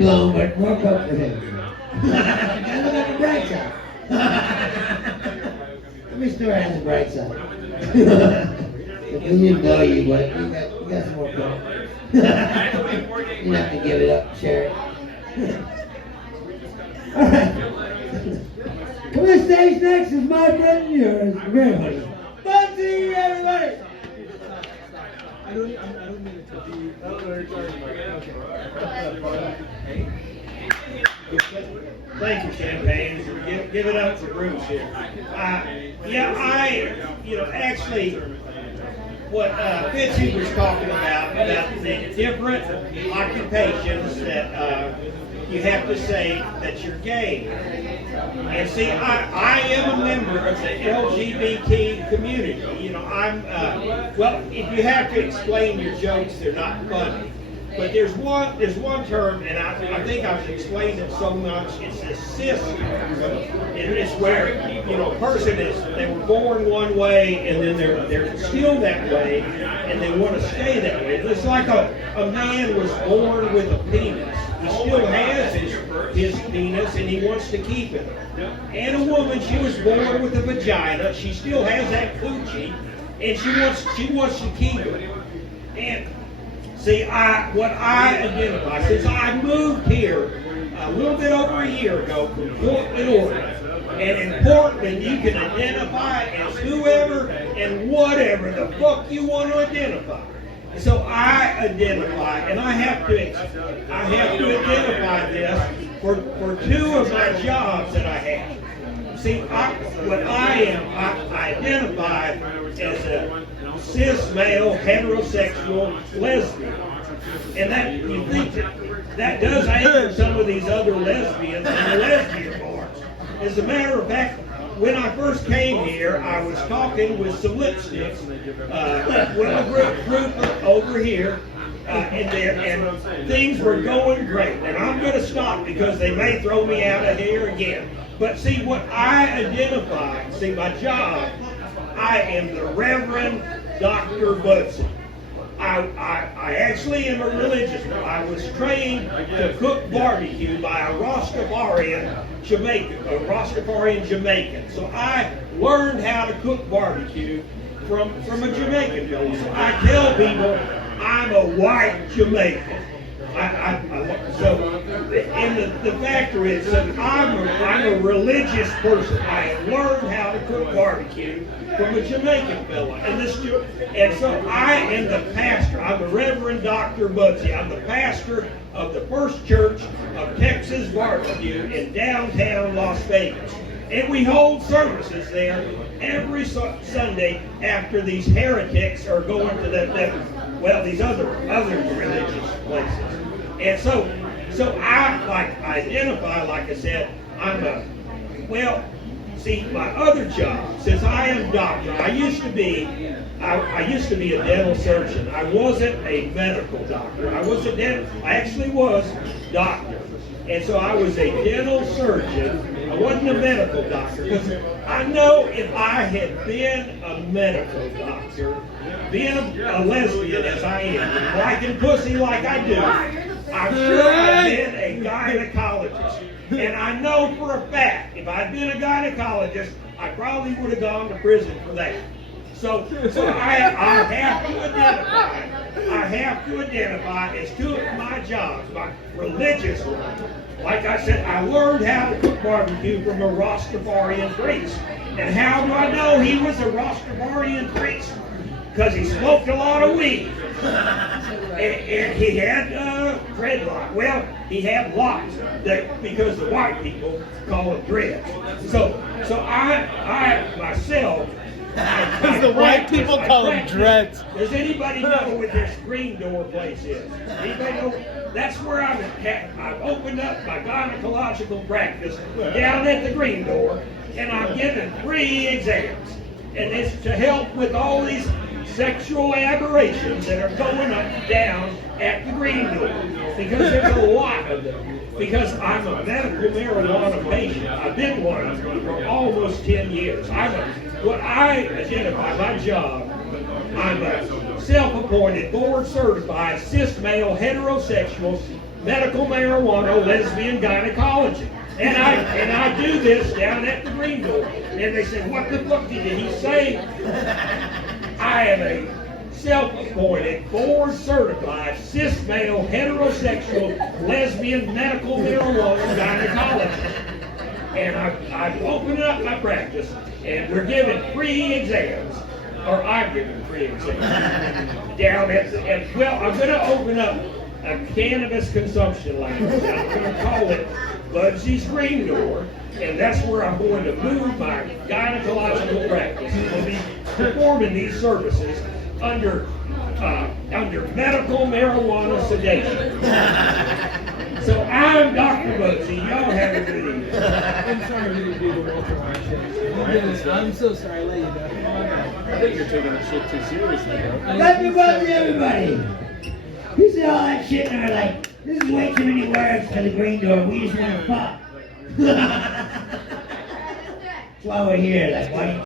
Long, but more comfortable. Gotta look at the bright side. Every story has a bright side. If we didn't know you, but you got some more comfort. You don't have to give it up, share it. Alright. Come on stage next is my friend and yours, everybody. Budsy, everybody! I don't mean it to be. I don't know what you're talking about. Thank you, Champagne. Give it up for Bruce here. Actually, what Budsy was talking about the different occupations that you have to say that you're gay. And see, I am a member of the LGBT community. You know, well, if you have to explain your jokes, they're not funny. But there's one term, and I think I've explained it so much. It's the cis term, and it's where a person they were born one way, and then they're still that way, and they want to stay that way. It's like a man was born with a penis. He still has his penis, and he wants to keep it. And a woman, she was born with a vagina. She still has that coochie, and she wants to keep it. And see, what I identify, since I moved here a little bit over a year ago from Portland, Oregon, and in Portland you can identify as whoever and whatever the fuck you want to identify. So I identify, and I have to identify this for two of my jobs that I have. See, what I am, I identify as a cis male heterosexual lesbian, and that you think that does answer some of these other lesbians in the lesbian bars. As a matter of fact, when I first came here, I was talking with some lipsticks with a group over here. And things were going great. And I'm going to stop because they may throw me out of here again. But see, what I identify, see, my job, I am the Reverend Dr. Budsy. I actually am a religious one. I was trained to cook barbecue by a Rastafarian Jamaican. So I learned how to cook barbecue from a Jamaican fellow. So I tell people I'm a white Jamaican. The factor is that I'm a religious person. I have learned how to cook barbecue from a Jamaican fella. And so I am the pastor. I'm the Reverend Dr. Budsy. I'm the pastor of the First Church of Texas Barbecue in downtown Las Vegas. And we hold services there every Sunday after these heretics are going to these other religious places. And so I identify, like I said, my other job, since I am doctor, I used to be a dental surgeon. I wasn't a medical doctor. I actually was doctor. And so I was a dental surgeon. I wasn't a medical doctor, because I know if I had been a medical doctor, being a lesbian as I am, liking pussy like I do, I'm sure I'd been a gynecologist. And I know for a fact, if I'd been a gynecologist, I probably would have gone to prison for that. So I have to identify as two of my jobs, my religious one. Like I said, I learned how to cook barbecue from a Rastafarian priest. And how do I know he was a Rastafarian priest? Because he smoked a lot of weed. And he had dreadlocks. Well, he had locks because the white people call it dreads. So I myself, because the white people call them dreads. Does anybody know where this Green Door place is? Anybody know? That's where I've opened up my gynecological practice down at the Green Door, and I'm giving free exams. And it's to help with all these sexual aberrations that are going up down at the Green Door, because there's a lot of them. Because I'm a medical marijuana patient. I've been one for almost 10 years. What I identify, my job, I'm a self-appointed, board-certified, cis male, heterosexual medical marijuana, lesbian gynecology. And I do this down at the Green Door. And they said, what the fuck did he say? I am a self-appointed, board-certified, cis-male, heterosexual, lesbian, medical marijuana gynecologist. And I've opened up my practice, and we're giving free exams, or I'm giving free exams, down at well, I'm going to open up a cannabis consumption lounge. I'm going to call it Budsy's Green Door, and that's where I'm going to move my gynecological practice. We'll be performing these services under medical marijuana sedation. So I'm Dr. Budsy. Y'all have a good evening. I'm sorry we didn't do the Walter White show. I'm so sorry I let you down. My bad. I think you're taking the shit too seriously, bro. Let me Budsy, everybody. You said all that shit and they're like, this is way too many words for the Green Door. We just want to fuck. That's why we're here. Like, why